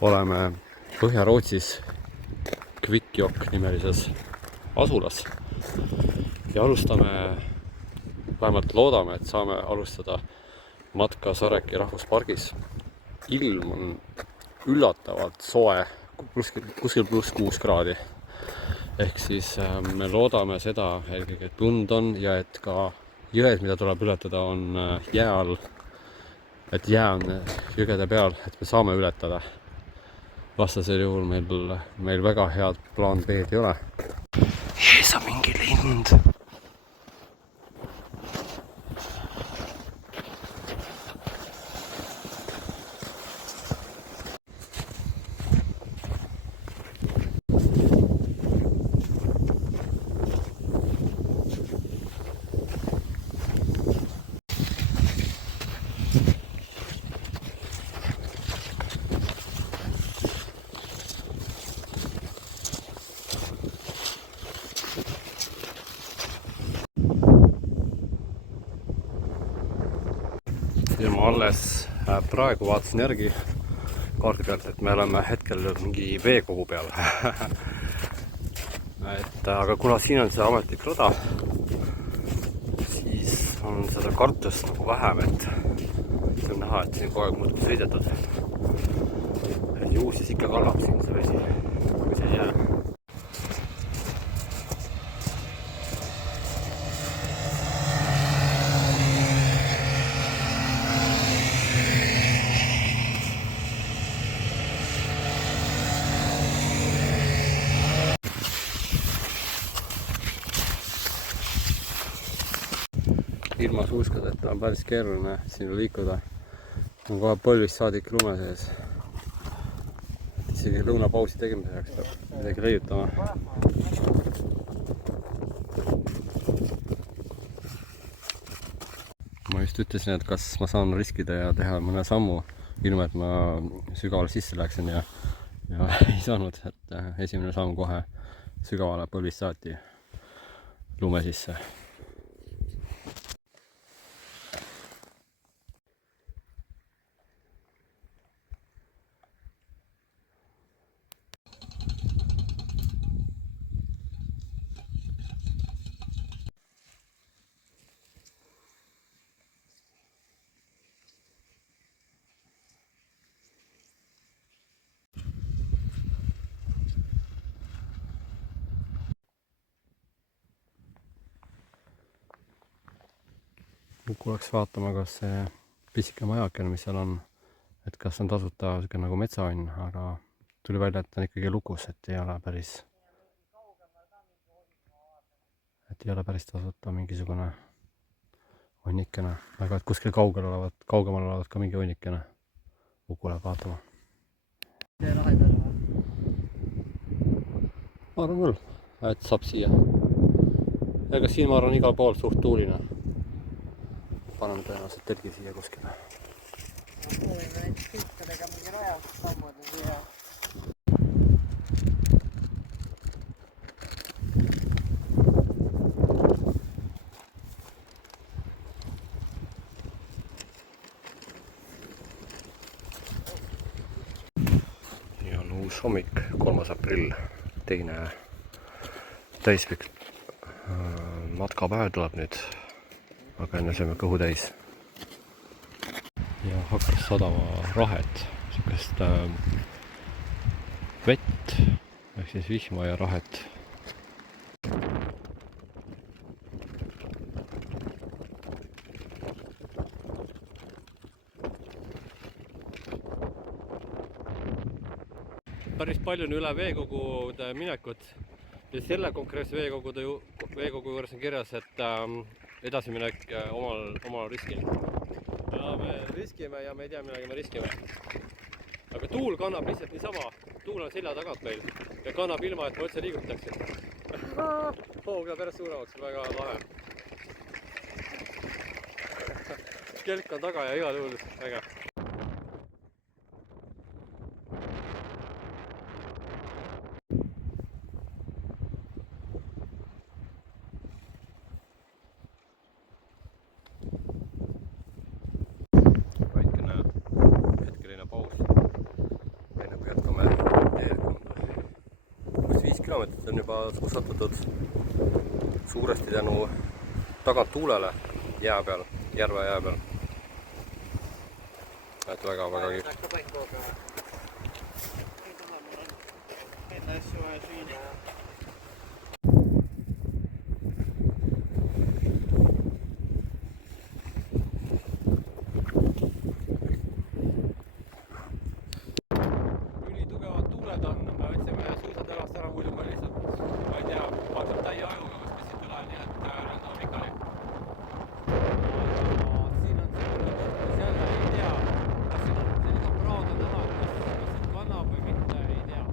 oleme Põhja-Rootsis Kvikkjokk nimelises asulas ja vähemalt loodame, et saame alustada matka Sareki rahvuspargis. Ilm on üllatavalt soe, kuskil +6 kraadi. Ehk siis me loodame seda eelkõige, et lund on ja et ka jõed, mida tuleb ületada, on jää all. Et jää on jõgede peal, et me saame ületada. Vastasel juhul meil väga head plaan B-d ei ole. Jees on mingi lind. Ja ma alles praegu vaatasin järgi kaardi pealt, et me oleme hetkel mingi veekogu peal. Aga kuna siin on see ametlik rada, siis on seda kartust nagu vähem, et see on näha, et siin kogu aeg muudkui sõidetud. Ju siis ikka kallab siin see vesi, kui see ei jää. Ilma suuskadeta on päris keeruline siin liikuda. On kohe põlvist saadik lume sees. Isegi lõunapausi tegemiseks peab midagi leiutama. Ma just ütlesin, et kas ma saan riskida ja teha mõne sammu, ilma et ma sügavale sisse läksin ja ei saanud, et esimene samm kohe sügavale põlvist saati lume sisse. Kuuleks vaatama, kas see pisike majakene, mis seal on, et kas on tasuta nagu metsaonn, aga tuli välja, et on ikkagi lukus, et ei ole päris tasuta mingisugune onnikene, aga et kuskil kaugemal olevat ka mingi onnikene lukule vaatama. Ma arvan küll, et saab siia. Ega siin ma arvan igal pool suht tuuline. Paneme tõenäoliselt telgi siia kuskile. Võime näiteks piltadega mingi rajast sammuda siia. Ja on uus hommik, 3. aprill, teine täispikk matkapäev tuleb nüüd. Aga enne sööme kõhu täis. Ja hakkas sadama rahet, sükest vett, ehk siis vihma ja rahet. Päris palju on üle veekogude minekut ja selle konkreetse veekogu juures on kirjas, et edasiminek omal riskil. Ja me riskime ja me ei tea, millega me riskime. Aga tuul kannab lihtsalt niisama. Tuul on selja tagant meil ja kannab ilma, et ma üldse liigutakse. Hoog läheb pärast suuremaks, väga lahe. Kelk on taga ja igal juhul äge. kilomeetrit on juba suusatatud suuresti tänu tagant tuulele jää peal, järve jää peal. Et väga-väga kiiresti. Hakka paikooga. Ei tule, mul on enda asju vaja süüa. Ülitugevad tuuled on, me võtsime suusatelast ära, muidu ma lihtsalt, ma ei tea, vaatan täie ajuga, kas me siit üle, nii et rända pikali. Siin on selline koht, kus jälle ei tea, kas siin on selline praadu näha, kas siin kannab või mitte, ei tea.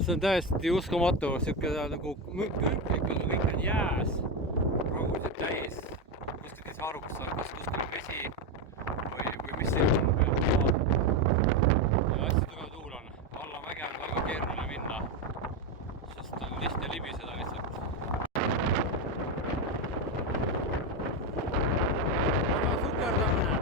See on täiesti uskumatu, siuke nagu künklik, aga kõik on jääs, rahuliselt täis. Kuskilt ei saa aru, kas kuskil on vesi või mis see on peal. Ja hästi tugev tuul on, alla mäge on väga keeruline minna, sest on lihtne libiseda lihtsalt. Väga sukerdamine.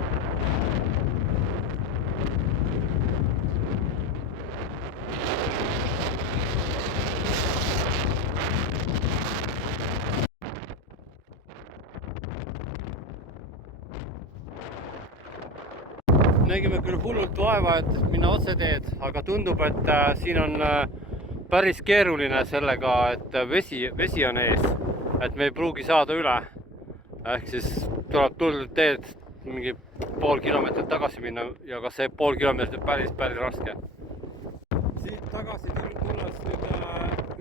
Nägime küll hullult vaeva, et minna otseteed, aga tundub, et siin on päris keeruline sellega, et vesi on ees, et me ei pruugi saada üle. Ehk siis tuleb tuldud teed mingi pool kilomeetrit tagasi minna ja ka see pool kilomeetrit päris raske. Siit tagasi tulles nüüd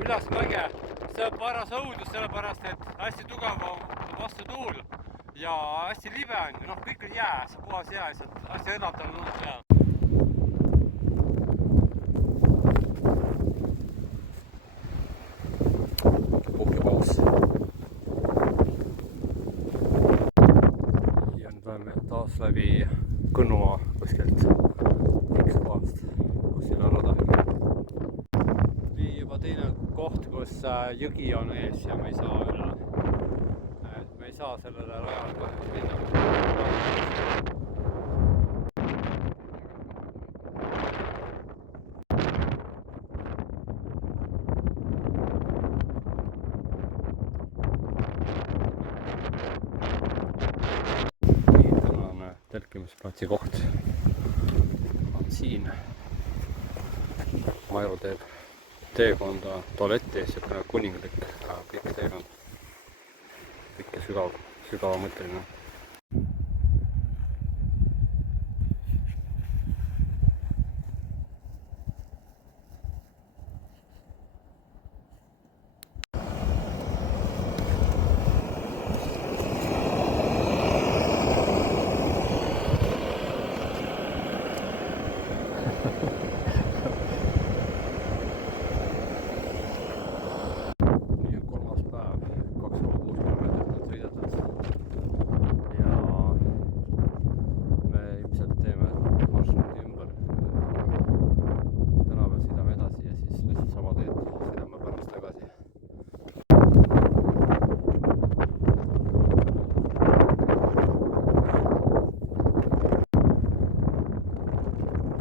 üles mäge, see on paras õudus, sellepärast et hästi tugev vastu tuul. Ja hästi libe on, noh kõik on jääs, puhas jää, hästi õnnatav on jää. Puhkepaus. Ja nüüd läheme taas läbi Kõnnumaa kuskilt X-kohast, kus siin on rada. Nii juba teine koht, kus jõgi on ees ja me ei saa üle. Me ei saa sellele rajale kahjuks minna. Nii, tänane telkimisplatsi koht on siin. Mairo teeb teekonda tualetti, siukene kuninglik pikk teekond. Pikk ja sügavamõtteline.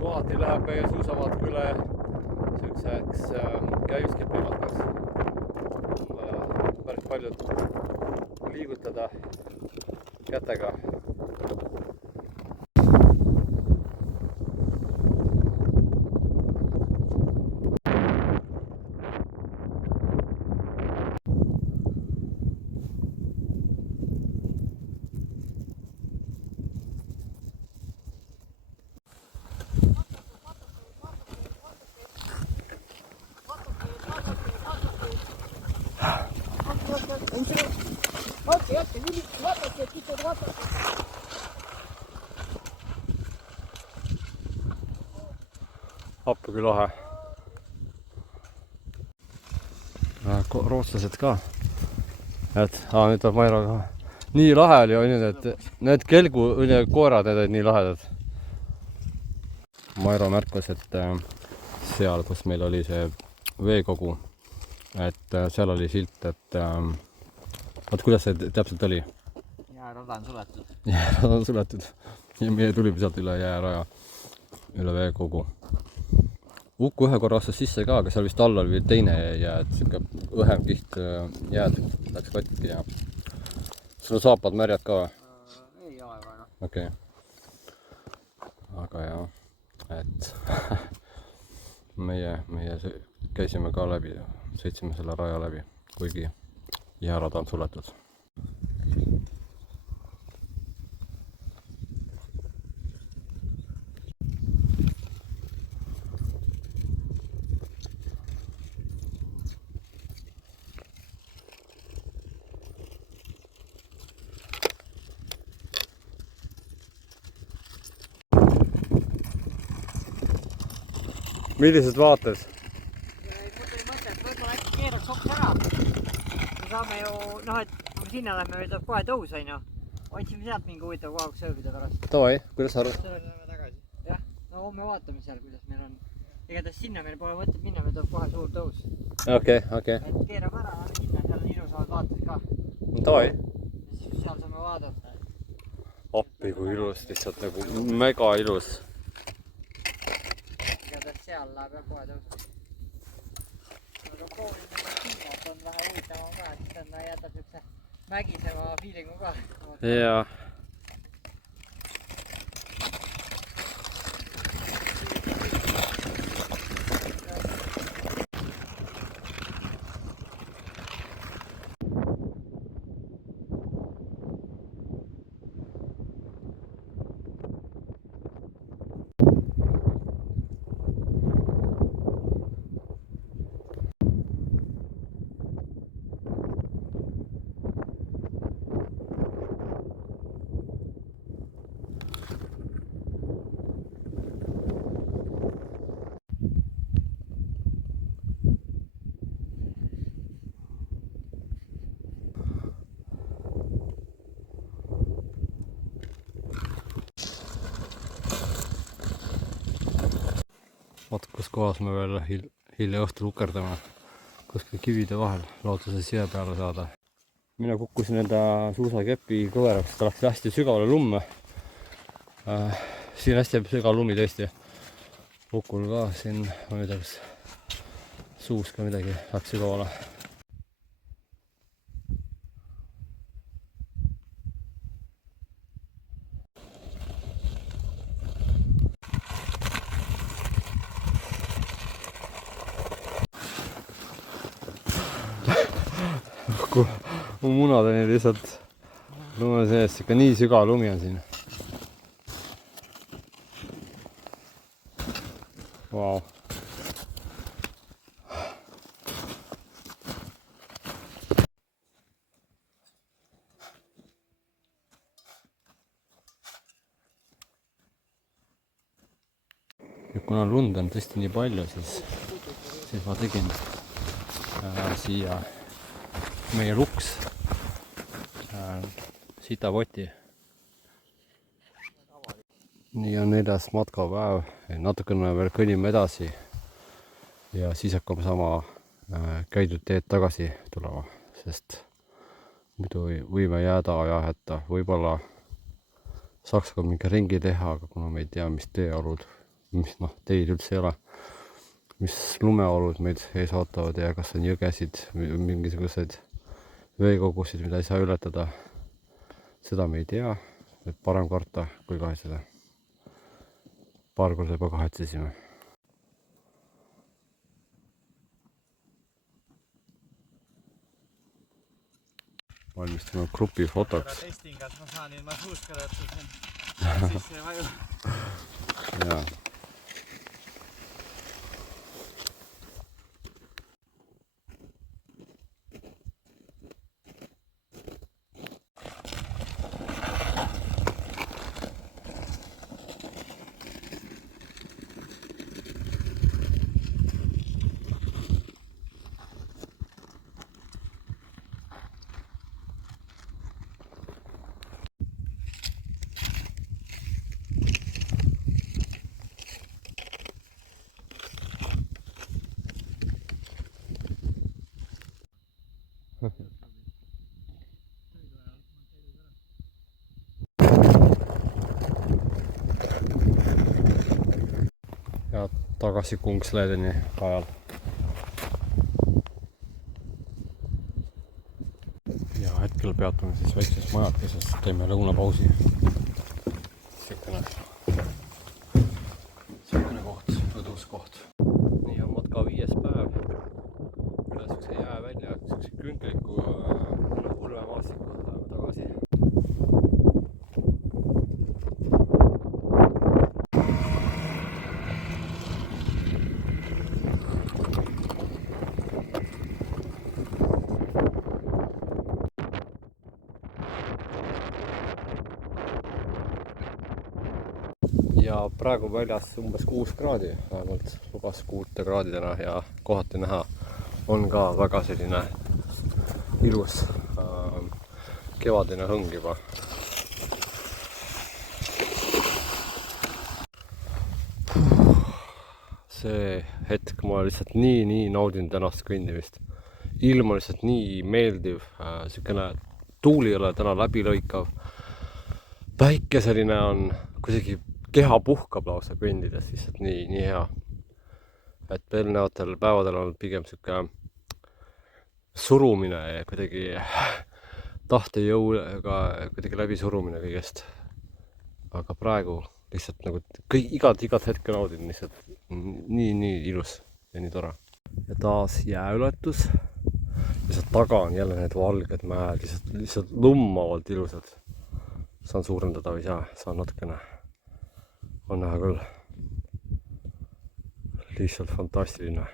Kohati läheb meie suusamatk üle selliseks käiuskipimatkaks. Päris palju liigutada kätega. Happagi lahe. Rootslased ka. Et nüüd tuleb Mairo ka. Nii lahe oli nüüd, et need kelgu koerad, need olid nii lahedad. Mairo märkas, et seal, kus meil oli see veekogu, et seal oli silt, et vaat kuidas see täpselt oli? Jäärada on suletud. Jäärada on suletud ja meie tulime sealt üle jääraja, üle veekogu. Uku ühe korra astus sisse ka, aga seal vist all oli teine jääd, siuke õhem kiht jääd läks katki ja sul saapad märjad ka või? Ei ole väga noh. Okei. Aga jah, et meie käisime ka läbi, sõitsime selle raja läbi, kuigi jäärada on suletud. Millised vaates? Mul tuli mõte, et võib-olla äkki keeraks hoopis ära. Me saame ju, noh, et kui sinna lähme, meil tuleb kohe tõus, on ju. Otsime sealt mingi huvitav koha, kus ööbida pärast. Davai, kuidas sa arvad? Läheme tagasi. Jah, no homme vaatame seal, kuidas meil on. Igatahes sinna meil pole mõtet minna, meil tuleb kohe suur tõus. Okei. Et keerame ära, lähme sinna, seal on ilusavad vaated ka. Davai. Seal saame vaadata. Appi kui ilus, lihtsalt nagu mega ilus. Seal läheb jah kohe tõusma. Aga proovime Kiimot on vähe huvitama ka, et siis ta jätab niisuguse mägiseva feelingu ka. Jaa. Vaata, kus kohas me veel hilja õhtul ukerdame. Kuskil kivide vahel, lootuses jää peale saada. Mina kukkusin enda suusakepi kõveraks, ta läks hästi sügavale lumme. Siin hästi sügav lumi tõesti. Ukul ka siin, ma ei tea, kas suus ka midagi läks sügavale. Mu munad on lihtsalt lume sees, ikka nii sügav lumi on siin. Vau. Ja kuna lund on tõesti nii palju, siis ma tegin siia meie luks sitapoti. Nii on 4. matkapäev, natukene veel kõnnime edasi ja siis hakkame sama käidud teed tagasi tulema, sest muidu võime jääda ajahätta. Võib-olla saaks ka mingi ringi teha, aga kuna me ei tea, mis teeolud, mis teid üldse ei ole, mis lumeolud meid ees ootavad ja kas on jõgesid, mingisuguseid veekogusid, mida ei saa ületada, seda me ei tea, et parem karta kui kahetseda. Paar korda juba kahetsesime. Valmistume grupi fotoks. Testingas ma saan ilma suuskarata sisse vaju. Jaa. tagasi Kungsledeni ajal. Ja hetkel peatume siis väikses majakeses, teeme lõunapausi. Siukene koht, õdus koht. Nii on matka 5. päev. Üle siukse jää välja, siukse künkliku ulmemaasiku läheme tagasi. Ja praegu väljas umbes 6 kraadi, vähemalt lubas 6 kraadidena ja kohati näha on ka väga selline ilus kevadine hõng juba. See hetk ma lihtsalt nii naudin tänast kõndimist. Ilm on lihtsalt nii meeldiv, siukene tuuli ei ole täna läbilõikav. Päikeseline on kuidagi keha puhkab lausa kõndides, lihtsalt nii hea. Et eelnevatel päevadel on pigem siuke surumine ja kuidagi tahtejõuga kuidagi läbi surumine kõigest. Aga praegu lihtsalt nagu igat hetke naudin, lihtsalt nii ilus ja nii tore. Ja taas jääületus. Ja sealt taga on jälle need valged mäed, lihtsalt lummavalt ilusad. Saan suurendada või saan natukene. On näha küll. Lihtsalt fantastiline.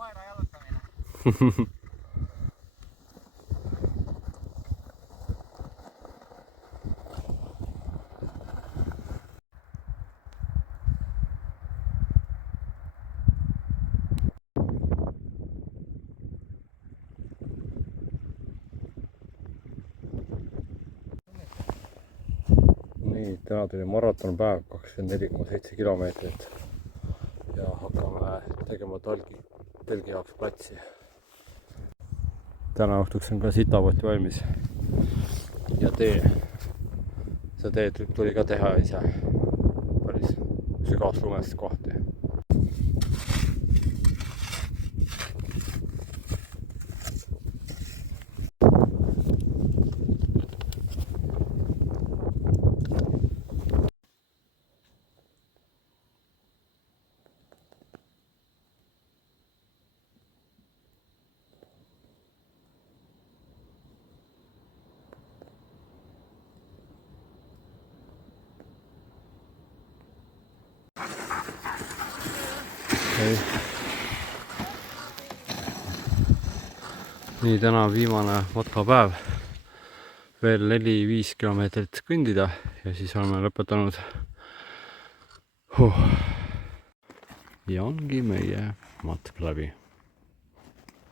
Koira jalutamine. Nii, täna tuli maratonpäev 24,7 kilomeetrit ja hakkame tegema telgi jaoks platsi. Täna õhtuks on ka sitapott valmis ja tee. See tee tuli ka teha ise päris sügavast lumest kohti. Nii, täna viimane matkapäev. Veel 4-5 kilomeetrit kõndida ja siis oleme lõpetanud. Ja ongi meie matk läbi.